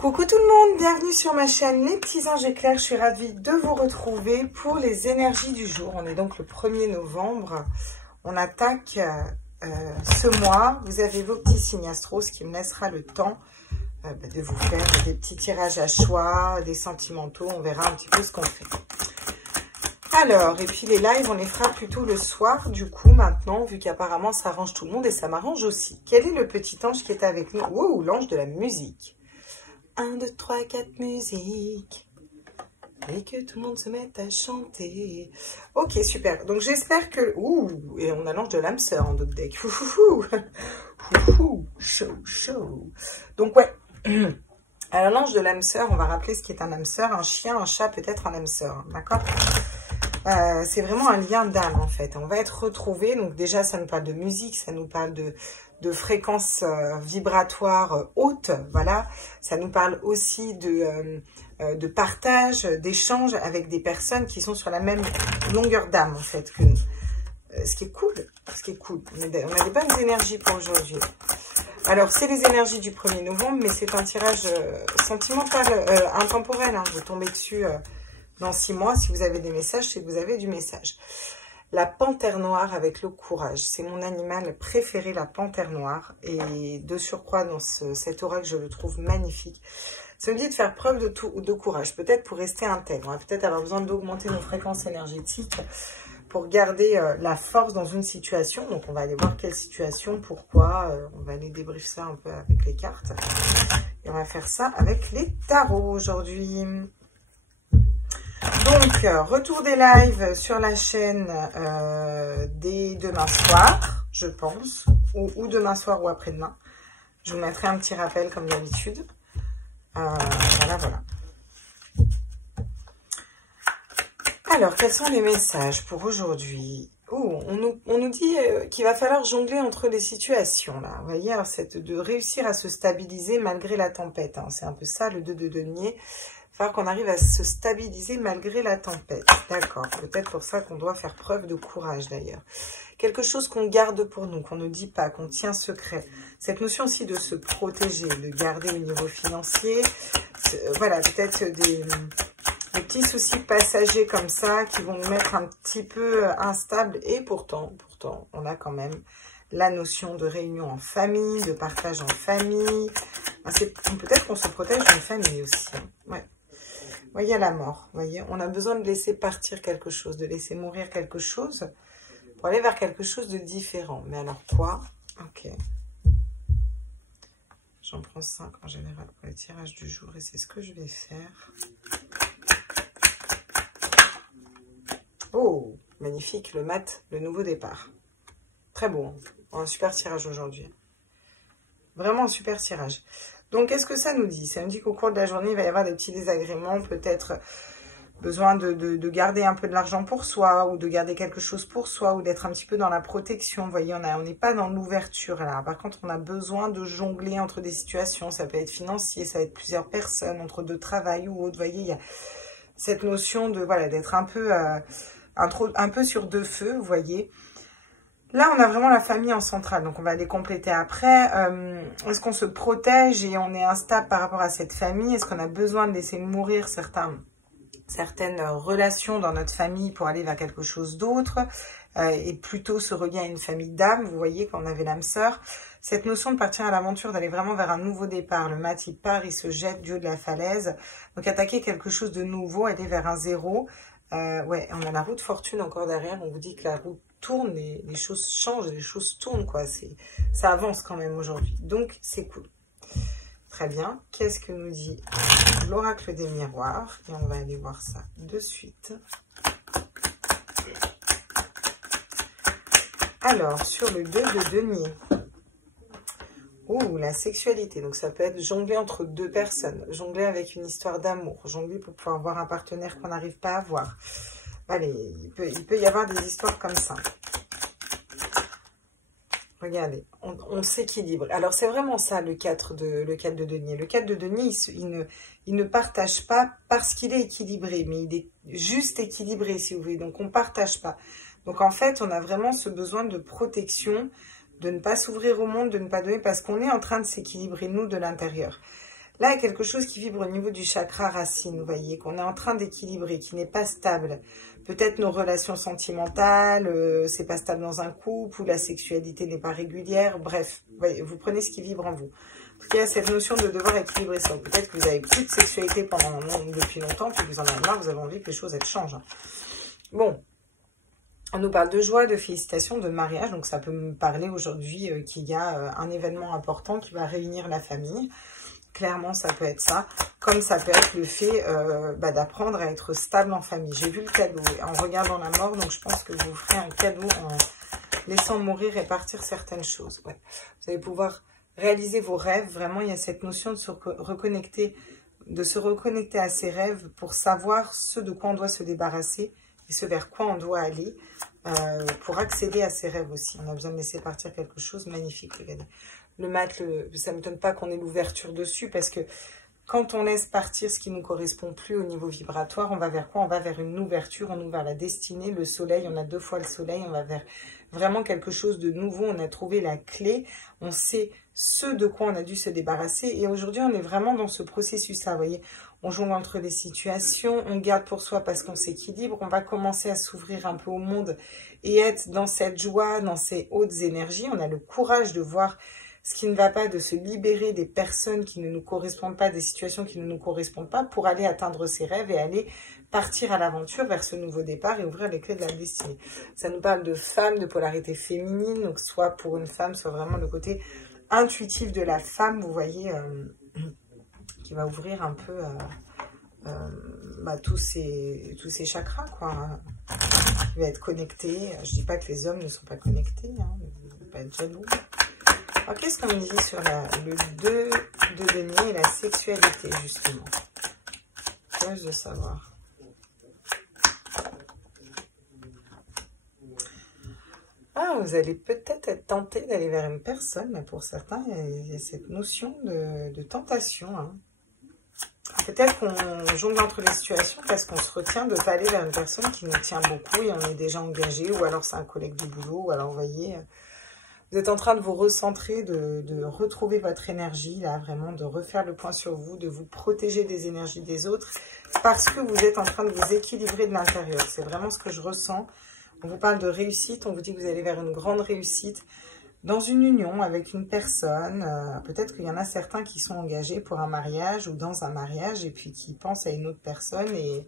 Coucou tout le monde, bienvenue sur ma chaîne Les Petits Anges Éclairs. Je suis ravie de vous retrouver pour les énergies du jour. On est donc le 1er novembre. On attaque ce mois. Vous avez vos petits signes astro, ce qui me laissera le temps de vous faire des petits tirages à choix, des sentimentaux. On verra un petit peu ce qu'on fait. Alors, et puis les lives, on les fera plutôt le soir, du coup, maintenant, vu qu'apparemment ça arrange tout le monde et ça m'arrange aussi. Quel est le petit ange qui est avec nous? Ouh, l'ange de la musique. 1, 2, 3, 4, musique. Et que tout le monde se mette à chanter. Ok, super. Donc, j'espère que... Ouh, et on a l'ange de l'âme sœur en d'autres decks. Chaud. Donc, ouais. Alors, l'ange de l'âme sœur, on va rappeler ce qui est un âme sœur. Un chien, un chat, peut-être un âme sœur. D'accord? C'est vraiment un lien d'âme, en fait. On va être retrouvés. Donc, déjà, ça nous parle de musique. Ça nous parle de fréquences vibratoires hautes, voilà. Ça nous parle aussi de partage, d'échange avec des personnes qui sont sur la même longueur d'âme, en fait, que nous. Ce qui est cool, On a des bonnes énergies pour aujourd'hui. Alors, c'est les énergies du 1er novembre, mais c'est un tirage sentimental, intemporel. Hein. Vous tombez dessus dans 6 mois. Si vous avez des messages, c'est que vous avez du message. La panthère noire avec le courage. C'est mon animal préféré, la panthère noire. Et de surcroît, dans cet oracle, je le trouve magnifique. Ça me dit de faire preuve de courage. Peut-être pour rester intègre. On va peut-être avoir besoin d'augmenter nos fréquences énergétiques pour garder la force dans une situation. Donc, on va aller voir quelle situation, pourquoi. On va aller débriefer ça un peu avec les cartes. Et on va faire ça avec les tarots aujourd'hui. Donc, retour des lives sur la chaîne dès demain soir, je pense, ou demain soir ou après-demain. Je vous mettrai un petit rappel comme d'habitude. Voilà. Alors, quels sont les messages pour aujourd'hui? Oh, on nous dit qu'il va falloir jongler entre les situations, là. Vous voyez, c'est de réussir à se stabiliser malgré la tempête. Hein. C'est un peu ça, le 2 de denier. Qu'on arrive à se stabiliser malgré la tempête. D'accord. Peut-être pour ça qu'on doit faire preuve de courage d'ailleurs. Quelque chose qu'on garde pour nous, qu'on ne dit pas, qu'on tient secret. Cette notion aussi de se protéger, de garder au niveau financier. Voilà, peut-être des petits soucis passagers comme ça qui vont nous mettre un petit peu instables. Et pourtant, on a quand même la notion de réunion en famille, de partage en famille. Peut-être qu'on se protège d'une famille aussi. Ouais. Voyez la mort, voyez, on a besoin de laisser partir quelque chose, de laisser mourir quelque chose pour aller vers quelque chose de différent. Mais alors quoi? Ok. J'en prends 5 en général pour le tirage du jour et c'est ce que je vais faire. Oh, magnifique, le mat, le nouveau départ. Très beau, hein. Un super tirage aujourd'hui. Vraiment un super tirage. Donc, qu'est-ce que ça nous dit? Ça nous dit qu'au cours de la journée, il va y avoir des petits désagréments, peut-être besoin de garder un peu de l'argent pour soi, ou de garder quelque chose pour soi, ou d'être un petit peu dans la protection. Vous voyez, on n'est pas dans l'ouverture là. Par contre, on a besoin de jongler entre des situations. Ça peut être financier, ça va être plusieurs personnes, entre deux travails ou autre. Vous voyez, il y a cette notion de, voilà, d'être un peu sur deux feux, vous voyez. Là, on a vraiment la famille en centrale, donc on va les compléter après. Est-ce qu'on se protège et on est instable par rapport à cette famille? Est-ce qu'on a besoin de laisser mourir certaines relations dans notre famille pour aller vers quelque chose d'autre et plutôt se relier à une famille d'âme? Vous voyez, quand on avait l'âme sœur, cette notion de partir à l'aventure, d'aller vraiment vers un nouveau départ. Le mat, il part, il se jette du haut de la falaise. Donc, attaquer quelque chose de nouveau, aller vers un zéro. Ouais, on a la roue de fortune encore derrière. On vous dit que la roue tourne, les choses changent, les choses tournent, quoi. Ça avance quand même aujourd'hui. Donc, c'est cool. Très bien. Qu'est-ce que nous dit l'oracle des miroirs? Et on va aller voir ça de suite. Alors, sur le 2 de denier. Oh, la sexualité. Donc, ça peut être jongler entre deux personnes. Jongler avec une histoire d'amour. Jongler pour pouvoir avoir un partenaire qu'on n'arrive pas à avoir. Allez, il peut y avoir des histoires comme ça. Regardez, on s'équilibre. Alors, c'est vraiment ça, le 4 de denier. Le 4 de denier, il ne partage pas parce qu'il est équilibré, mais il est juste équilibré, si vous voulez. Donc, on ne partage pas. Donc, en fait, on a vraiment ce besoin de protection, de ne pas s'ouvrir au monde, de ne pas donner, parce qu'on est en train de s'équilibrer, nous, de l'intérieur. Là, il y a quelque chose qui vibre au niveau du chakra racine, vous voyez, qu'on est en train d'équilibrer, qui n'est pas stable. Peut-être nos relations sentimentales, c'est pas stable dans un couple, ou la sexualité n'est pas régulière. Bref, vous voyez, vous prenez ce qui vibre en vous. En tout cas, il y a cette notion de devoir équilibrer ça. Peut-être que vous avez plus de sexualité depuis longtemps, puis vous en avez marre, vous avez envie que les choses, elles changent. Bon. On nous parle de joie, de félicitations, de mariage. Donc, ça peut me parler aujourd'hui qu'il y a un événement important qui va réunir la famille. Clairement, ça peut être ça. Comme ça peut être le fait d'apprendre à être stable en famille. J'ai vu le cadeau en regardant la mort. Donc, je pense que vous ferez un cadeau en laissant mourir et partir certaines choses. Ouais. Vous allez pouvoir réaliser vos rêves. Vraiment, il y a cette notion de se reconnecter à ses rêves pour savoir ce de quoi on doit se débarrasser et ce vers quoi on doit aller pour accéder à ses rêves aussi. On a besoin de laisser partir quelque chose. Magnifique, regardez. Le mat, ça ne m'étonne pas qu'on ait l'ouverture dessus parce que quand on laisse partir ce qui ne nous correspond plus au niveau vibratoire, on va vers quoi? On va vers une ouverture, on ouvre vers la destinée, le soleil, on a 2 fois le soleil, on va vers vraiment quelque chose de nouveau, on a trouvé la clé, on sait ce de quoi on a dû se débarrasser et aujourd'hui on est vraiment dans ce processus-là, vous voyez. On joue entre les situations, on garde pour soi parce qu'on s'équilibre, on va commencer à s'ouvrir un peu au monde et être dans cette joie, dans ces hautes énergies, on a le courage de voir ce qui ne va pas, de se libérer des personnes qui ne nous correspondent pas, des situations qui ne nous correspondent pas, pour aller atteindre ses rêves et aller partir à l'aventure vers ce nouveau départ et ouvrir les clés de la destinée. Ça nous parle de femmes, de polarité féminine, donc soit pour une femme, soit vraiment le côté intuitif de la femme, vous voyez, qui va ouvrir un peu tous ces chakras, quoi, hein, qui va être connecté. Je dis pas que les hommes ne sont pas connectés, hein, ne faut pas être jaloux. Alors, qu'est-ce qu'on me dit sur le 2 de denier et la sexualité, justement? Curieux de savoir. Ah, vous allez peut-être être tenté d'aller vers une personne, mais pour certains, il y a cette notion de tentation. Hein. Peut-être qu'on jongle entre les situations parce qu'on se retient de ne pas aller vers une personne qui nous tient beaucoup et on est déjà engagé, ou alors c'est un collègue du boulot, ou alors, vous voyez... Vous êtes en train de vous recentrer, de retrouver votre énergie, là, vraiment, de refaire le point sur vous, de vous protéger des énergies des autres, parce que vous êtes en train de vous équilibrer de l'intérieur. C'est vraiment ce que je ressens. On vous parle de réussite, on vous dit que vous allez vers une grande réussite dans une union avec une personne. Peut-être qu'il y en a certains qui sont engagés pour un mariage ou dans un mariage, et puis qui pensent à une autre personne et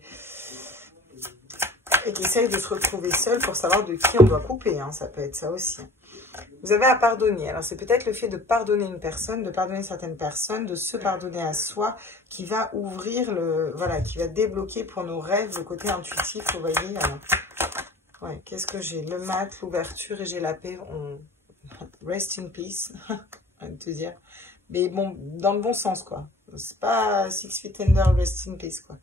qui essayent de se retrouver seuls pour savoir de qui on doit couper. Hein. Ça peut être ça aussi. Vous avez à pardonner. Alors, c'est peut-être le fait de pardonner une personne, de pardonner certaines personnes, de se pardonner à soi, qui va ouvrir qui va débloquer pour nos rêves le côté intuitif, vous voyez. Ouais, qu'est-ce que j'ai? Le mat, l'ouverture et j'ai la paix. Rest in peace, on va te dire. Mais bon, dans le bon sens, quoi. C'est pas 6 feet under, rest in peace, quoi.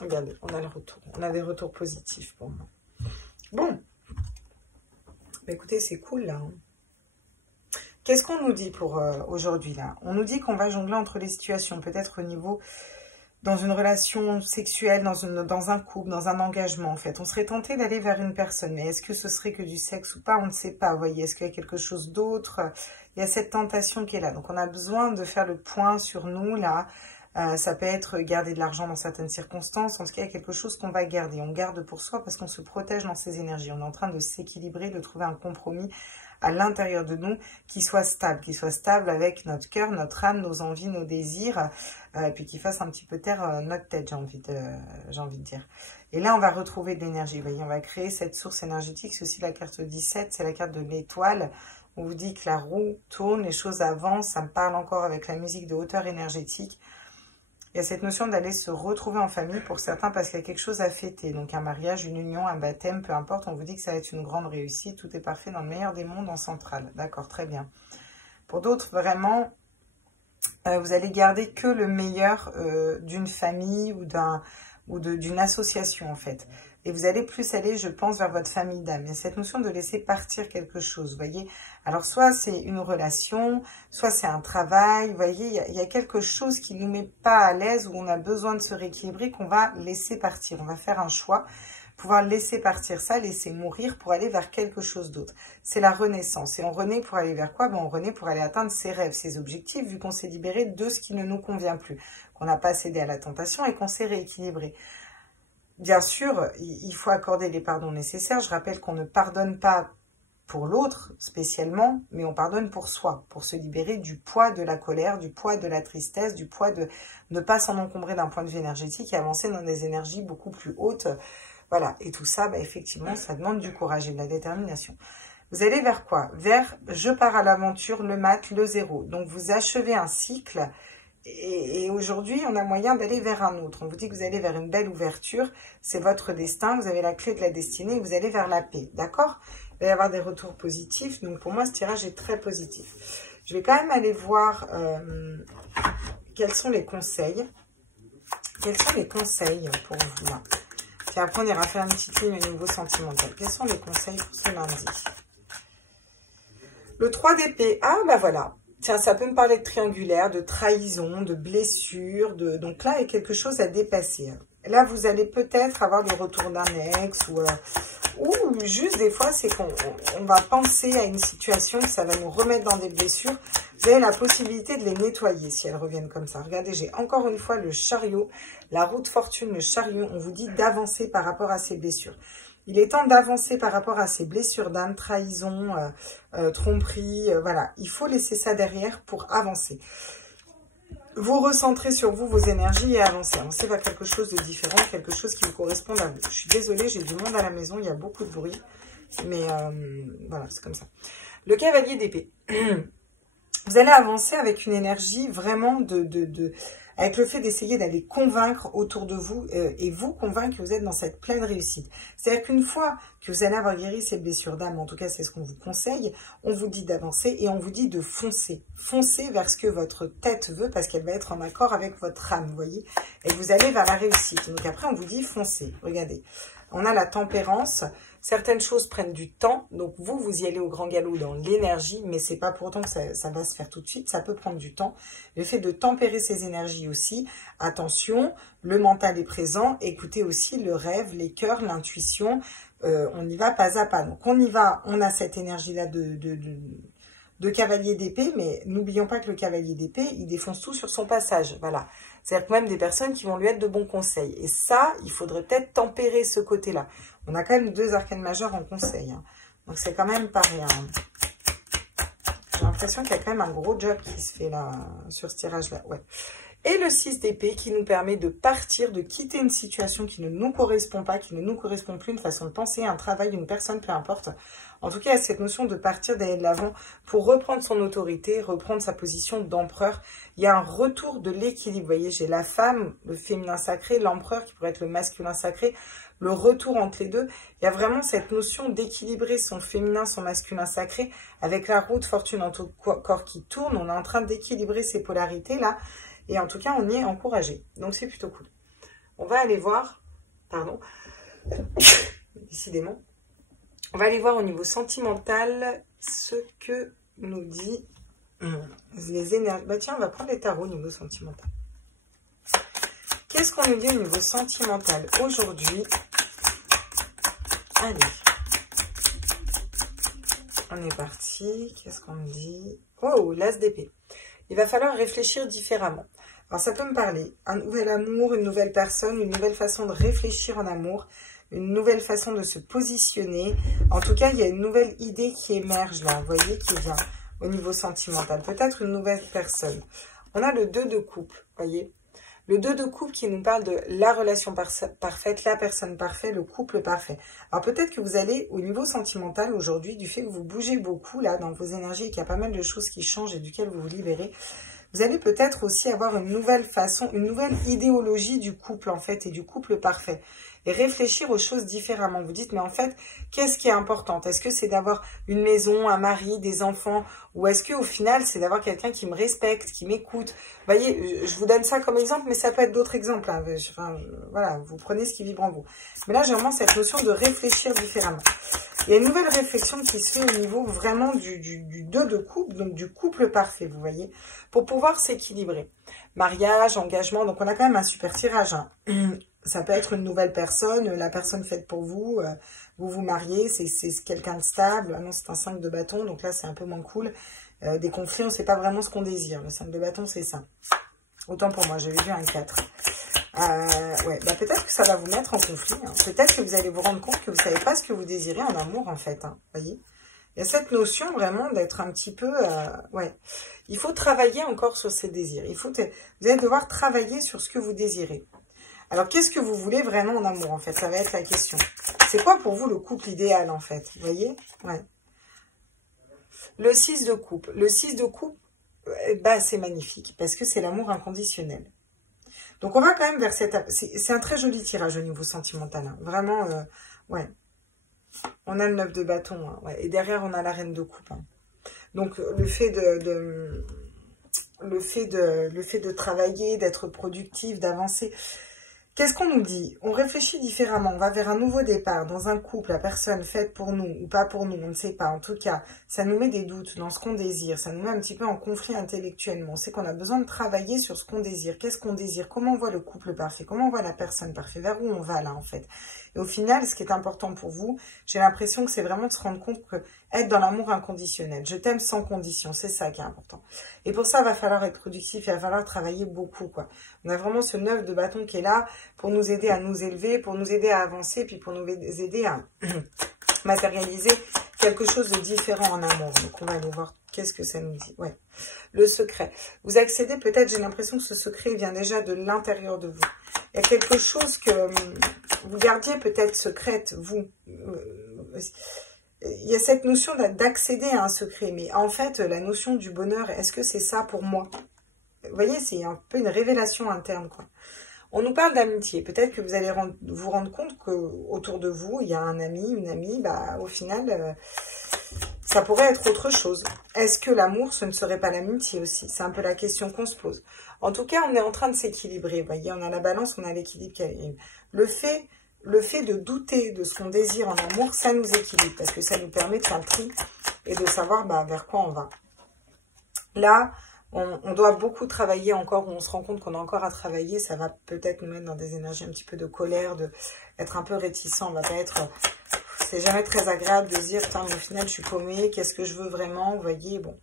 Regardez, on a le retour. On a des retours positifs pour moi. Bon. Bah écoutez, c'est cool là. Qu'est-ce qu'on nous dit pour aujourd'hui là? On nous dit qu'on va jongler entre les situations, peut-être au niveau, dans une relation sexuelle, dans un couple, dans un engagement en fait. On serait tenté d'aller vers une personne, mais est-ce que ce serait que du sexe ou pas? On ne sait pas, vous voyez. Est-ce qu'il y a quelque chose d'autre? Il y a cette tentation qui est là. Donc on a besoin de faire le point sur nous là. Ça peut être garder de l'argent dans certaines circonstances. En tout cas, il y a quelque chose qu'on va garder. On garde pour soi parce qu'on se protège dans ses énergies. On est en train de s'équilibrer, de trouver un compromis à l'intérieur de nous qui soit stable avec notre cœur, notre âme, nos envies, nos désirs, et puis qui fasse un petit peu taire notre tête, j'ai envie de dire. Et là, on va retrouver de l'énergie. Vous voyez, on va créer cette source énergétique. C'est aussi la carte 17, c'est la carte de l'étoile. On vous dit que la roue tourne, les choses avancent. Ça me parle encore avec la musique de hauteur énergétique. Il y a cette notion d'aller se retrouver en famille pour certains parce qu'il y a quelque chose à fêter. Donc un mariage, une union, un baptême, peu importe. On vous dit que ça va être une grande réussite. Tout est parfait dans le meilleur des mondes en centrale. D'accord, très bien. Pour d'autres, vraiment, vous allez garder que le meilleur d'une famille ou d'une association en fait. Et vous allez plus aller, je pense, vers votre famille d'âme. Il y a cette notion de laisser partir quelque chose, vous voyez. Alors, soit c'est une relation, soit c'est un travail, vous voyez. Il y a quelque chose qui ne nous met pas à l'aise, où on a besoin de se rééquilibrer, qu'on va laisser partir. On va faire un choix. pouvoir laisser partir ça, laisser mourir pour aller vers quelque chose d'autre. C'est la renaissance. Et on renaît pour aller vers quoi? Ben, on renaît pour aller atteindre ses rêves, ses objectifs, vu qu'on s'est libéré de ce qui ne nous convient plus, qu'on n'a pas cédé à la tentation et qu'on s'est rééquilibré. Bien sûr, il faut accorder les pardons nécessaires. Je rappelle qu'on ne pardonne pas pour l'autre spécialement, mais on pardonne pour soi, pour se libérer du poids de la colère, du poids de la tristesse, du poids de ne pas s'en encombrer d'un point de vue énergétique et avancer dans des énergies beaucoup plus hautes. Voilà, et tout ça, bah, effectivement, ça demande du courage et de la détermination. Vous allez vers quoi? Vers je pars à l'aventure, le mat, le zéro. Donc vous achevez un cycle et aujourd'hui, on a moyen d'aller vers un autre. On vous dit que vous allez vers une belle ouverture, c'est votre destin, vous avez la clé de la destinée et vous allez vers la paix, d'accord? Il va y avoir des retours positifs, donc pour moi, ce tirage est très positif. Je vais quand même aller voir quels sont les conseils. Quels sont les conseils pour vous là? Puis après, on ira faire une petite ligne au niveau sentimental. Quels sont les conseils pour ce lundi? Le 3 d'épée. Ah, bah voilà. Tiens, ça peut me parler de triangulaire, de trahison, de blessure. Donc là, il y a quelque chose à dépasser. Là, vous allez peut-être avoir le retour d'un ex ou juste des fois, c'est qu'on va penser à une situation, que ça va nous remettre dans des blessures. Vous avez la possibilité de les nettoyer si elles reviennent comme ça. Regardez, j'ai encore une fois le chariot, la roue de fortune, le chariot. On vous dit d'avancer par rapport à ces blessures. Il est temps d'avancer par rapport à ces blessures d'âme, trahison, tromperie. Voilà, il faut laisser ça derrière pour avancer. Vous recentrez sur vous, vos énergies et avancez. Avancez vers quelque chose de différent, quelque chose qui vous corresponde à vous. Je suis désolée, j'ai du monde à la maison, il y a beaucoup de bruit. Mais voilà, c'est comme ça. Le cavalier d'épée. Vous allez avancer avec une énergie vraiment avec le fait d'essayer d'aller convaincre autour de vous et vous convaincre que vous êtes dans cette pleine réussite. C'est-à-dire qu'une fois que vous allez avoir guéri ces blessures d'âme, en tout cas c'est ce qu'on vous conseille, on vous dit d'avancer et on vous dit de foncer. Foncez vers ce que votre tête veut parce qu'elle va être en accord avec votre âme, vous voyez. Et vous allez vers la réussite. Donc après on vous dit foncez. Regardez, on a la tempérance. Certaines choses prennent du temps, donc vous y allez au grand galop dans l'énergie, mais c'est pas pour autant que ça va se faire tout de suite, ça peut prendre du temps. Le fait de tempérer ces énergies aussi, attention, le mental est présent, écoutez aussi le rêve, les cœurs, l'intuition, on y va pas à pas. Donc on y va, on a cette énergie-là de cavalier d'épée, mais n'oublions pas que le cavalier d'épée, il défonce tout sur son passage, voilà. C'est-à-dire même des personnes qui vont lui être de bons conseils. Et ça, il faudrait peut-être tempérer ce côté-là. On a quand même 2 arcanes majeures en conseil. Hein. Donc, c'est quand même pas rien. J'ai l'impression qu'il y a quand même un gros job qui se fait là, sur ce tirage-là. Ouais. Et le 6 d'épée qui nous permet de partir, de quitter une situation qui ne nous correspond pas, qui ne nous correspond plus, une façon de penser, un travail, une personne, peu importe. En tout cas, il y a cette notion de partir, d'aller de l'avant pour reprendre son autorité, reprendre sa position d'empereur. Il y a un retour de l'équilibre. Vous voyez, j'ai la femme, le féminin sacré, l'empereur qui pourrait être le masculin sacré, le retour entre les deux. Il y a vraiment cette notion d'équilibrer son féminin, son masculin sacré avec la roue de fortune en tout corps qui tourne. On est en train d'équilibrer ces polarités-là. Et en tout cas, on y est encouragé. Donc, c'est plutôt cool. On va aller voir, pardon, décidément, on va aller voir au niveau sentimental ce que nous dit les énergies. Bah tiens, on va prendre les tarots au niveau sentimental. Qu'est-ce qu'on nous dit au niveau sentimental aujourd'hui? Allez. On est parti. Qu'est-ce qu'on me dit? Oh, l'as d'épée. Il va falloir réfléchir différemment. Alors, ça peut me parler. Un nouvel amour, une nouvelle personne, une nouvelle façon de réfléchir en amour, une nouvelle façon de se positionner. En tout cas, il y a une nouvelle idée qui émerge là, vous voyez, qui vient au niveau sentimental. Peut-être une nouvelle personne. On a le 2 de coupe, vous voyez. Le 2 de coupe qui nous parle de la relation parfaite, la personne parfaite, le couple parfait. Alors peut-être que vous allez au niveau sentimental aujourd'hui, du fait que vous bougez beaucoup là dans vos énergies et qu'il y a pas mal de choses qui changent et duquel vous vous libérez. Vous allez peut-être aussi avoir une nouvelle façon, une nouvelle idéologie du couple en fait et du couple parfait. Et réfléchir aux choses différemment. Vous dites, mais en fait, qu'est-ce qui est important? Est-ce que c'est d'avoir une maison, un mari, des enfants? Ou est-ce qu'au final, c'est d'avoir quelqu'un qui me respecte, qui m'écoute? Vous voyez, je vous donne ça comme exemple, mais ça peut être d'autres exemples. Hein. Enfin, voilà, vous prenez ce qui vibre en vous. Mais là, j'ai vraiment cette notion de réfléchir différemment. Il y a une nouvelle réflexion qui se fait au niveau vraiment du 2 de couple, donc du couple parfait, vous voyez, pour pouvoir s'équilibrer. Mariage, engagement, donc on a quand même un super tirage. Hein. Ça peut être une nouvelle personne, la personne faite pour vous, vous vous mariez, c'est quelqu'un de stable. Ah non, c'est un 5 de bâton, donc là c'est un peu moins cool. Des conflits, on ne sait pas vraiment ce qu'on désire. Le 5 de bâton, c'est ça. Autant pour moi, j'avais vu un 4. Ouais, bah peut-être que ça va vous mettre en conflit. Hein. Peut-être que vous allez vous rendre compte que vous ne savez pas ce que vous désirez en amour, en fait. Hein, voyez, il y a cette notion vraiment d'être un petit peu... ouais, il faut travailler encore sur ces désirs. Vous allez devoir travailler sur ce que vous désirez. Alors, qu'est-ce que vous voulez vraiment en amour, en fait? Ça va être la question. C'est quoi pour vous le couple idéal, en fait? Vous voyez? Ouais. Le 6 de coupe. Le 6 de coupe, bah, c'est magnifique parce que c'est l'amour inconditionnel. Donc, on va quand même vers cette... C'est un très joli tirage au niveau sentimental. Hein. Vraiment, ouais. On a le 9 de bâton. Hein, ouais. Et derrière, on a la reine de coupe. Hein. Donc, le fait de travailler, d'être productif, d'avancer... Qu'est-ce qu'on nous dit? On réfléchit différemment, on va vers un nouveau départ, dans un couple, la personne faite pour nous ou pas pour nous, on ne sait pas. En tout cas, ça nous met des doutes dans ce qu'on désire, ça nous met un petit peu en conflit intellectuellement. On sait qu'on a besoin de travailler sur ce qu'on désire. Qu'est-ce qu'on désire? Comment on voit le couple parfait? Comment on voit la personne parfaite? Vers où on va là en fait? Et au final, ce qui est important pour vous, j'ai l'impression que c'est vraiment de se rendre compte que être dans l'amour inconditionnel. Je t'aime sans condition, c'est ça qui est important. Et pour ça, il va falloir être productif, il va falloir travailler beaucoup, quoi. On a vraiment ce 9 de bâton qui est là pour nous aider à nous élever, pour nous aider à avancer, puis pour nous aider à matérialiser quelque chose de différent en amour. Donc, on va aller voir qu'est-ce que ça nous dit. Ouais. Le secret. Vous accédez peut-être, j'ai l'impression que ce secret vient déjà de l'intérieur de vous. Il y a quelque chose que vous gardiez peut-être secrète, vous. Il y a cette notion d'accéder à un secret. Mais en fait, la notion du bonheur, est-ce que c'est ça pour moi? Vous voyez, c'est un peu une révélation interne, quoi. On nous parle d'amitié. Peut-être que vous allez vous rendre compte qu'autour de vous, il y a un ami, une amie. Bah, au final, ça pourrait être autre chose. Est-ce que l'amour, ce ne serait pas l'amitié aussi? C'est un peu la question qu'on se pose. En tout cas, on est en train de s'équilibrer. Vous voyez, on a la balance, on a l'équilibre qui arrive. Le fait de douter de ce qu'on désire en amour, ça nous équilibre. Parce que ça nous permet de faire le tri et de savoir vers quoi on va. Là... On doit beaucoup travailler encore, on se rend compte qu'on a encore à travailler, ça va peut-être nous mettre dans des énergies un petit peu de colère, d'être un peu réticent, on va pas être... C'est jamais très agréable de se dire, putain, mais au final, je suis paumée, qu'est-ce que je veux vraiment, vous voyez, bon.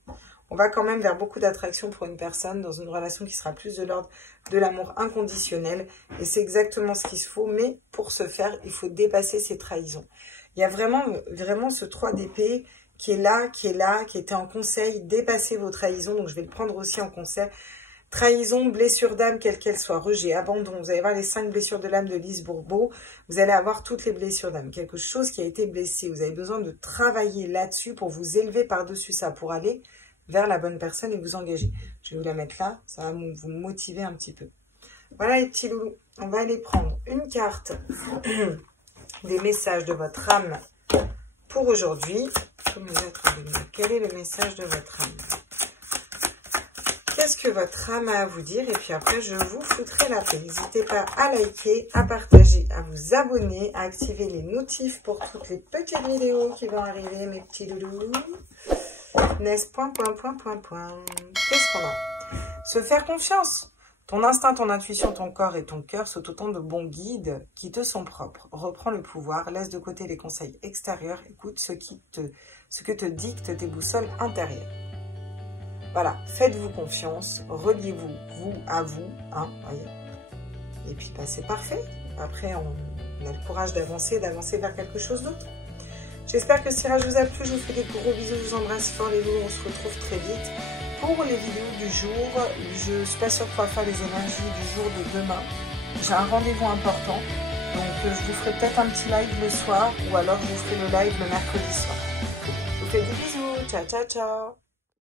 On va quand même vers beaucoup d'attraction pour une personne, dans une relation qui sera plus de l'ordre de l'amour inconditionnel, et c'est exactement ce qu'il se faut, mais pour ce faire, il faut dépasser ces trahisons. Il y a vraiment ce 3 d'épée, qui est là, qui était en conseil, dépassez vos trahisons, donc je vais le prendre aussi en conseil. Trahison, blessure d'âme, quelle qu'elle soit, rejet, abandon, vous allez voir les 5 blessures de l'âme de Lise Bourbeau, vous allez avoir toutes les blessures d'âme, quelque chose qui a été blessé, vous avez besoin de travailler là-dessus pour vous élever par-dessus ça, pour aller vers la bonne personne et vous engager. Je vais vous la mettre là, ça va vous motiver un petit peu. Voilà les petits loulous, on va aller prendre une carte des messages de votre âme pour aujourd'hui. Quel est le message de votre âme? Qu'est-ce que votre âme a à vous dire? Et puis après, je vous foutrai la paix. N'hésitez pas à liker, à partager, à vous abonner, à activer les notifs pour toutes les petites vidéos qui vont arriver, mes petits loulous. N'est-ce point. Qu'est-ce qu'on a? Se faire confiance. Ton instinct, ton intuition, ton corps et ton cœur sont autant de bons guides qui te sont propres. Reprends le pouvoir, laisse de côté les conseils extérieurs, écoute ce que te dictent tes boussoles intérieures. Voilà, faites-vous confiance, reliez-vous, vous à vous, hein, voyez. Et puis, bah, c'est parfait. Après, on a le courage d'avancer vers quelque chose d'autre. J'espère que ce tirage vous a plu. Je vous fais des gros bisous, je vous embrasse fort les loups. On se retrouve très vite. Pour les vidéos du jour, je ne suis pas sûre qu'on va faire les énergies du jour de demain. J'ai un rendez-vous important, donc je vous ferai peut-être un petit live le soir ou alors je vous ferai le live le mercredi soir. Je vous fais des bisous, ciao ciao ciao.